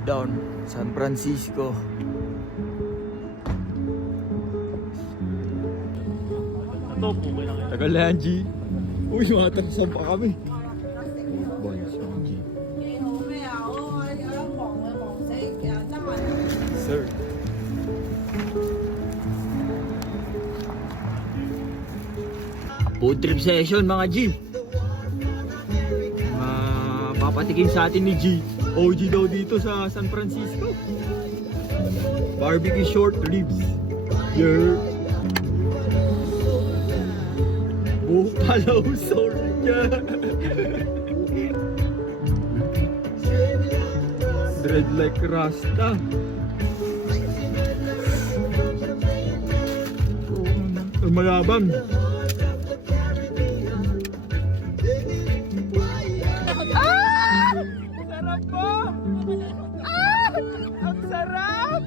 Touchdown, San Francisco. Tagal na yan, G. Uy, matasan pa kami. Sir. Food trip session mga G. Papatikin sa atin ni G. OG daw dito sa San Francisco. Barbecue short ribs. Yeah. Buffalo sauce niya. Dread like Rasta. Malabang. Sarap po! Ang sarap!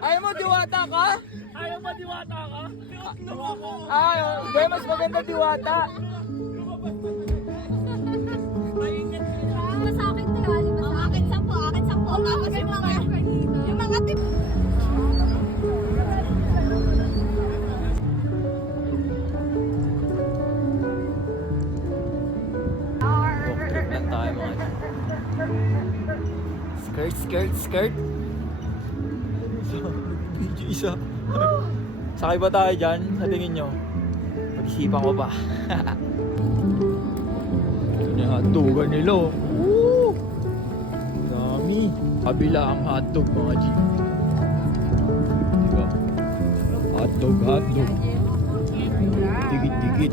Ayaw mo diwata ka? Ayaw mo diwata ka? Mas maganda diwata. Sa akin to, akin 10. Tapos yung mga tip. Walk trip lang tayo mga G. Skirt. Video isa. Sakay ba tayo dyan? Sa tingin nyo? Pag-isipan ko pa. Ito na yung hotdogan nila. Woo! Dami. Kabila ang hotdog mga G. Diba? Hotdog. Dikit-dikit.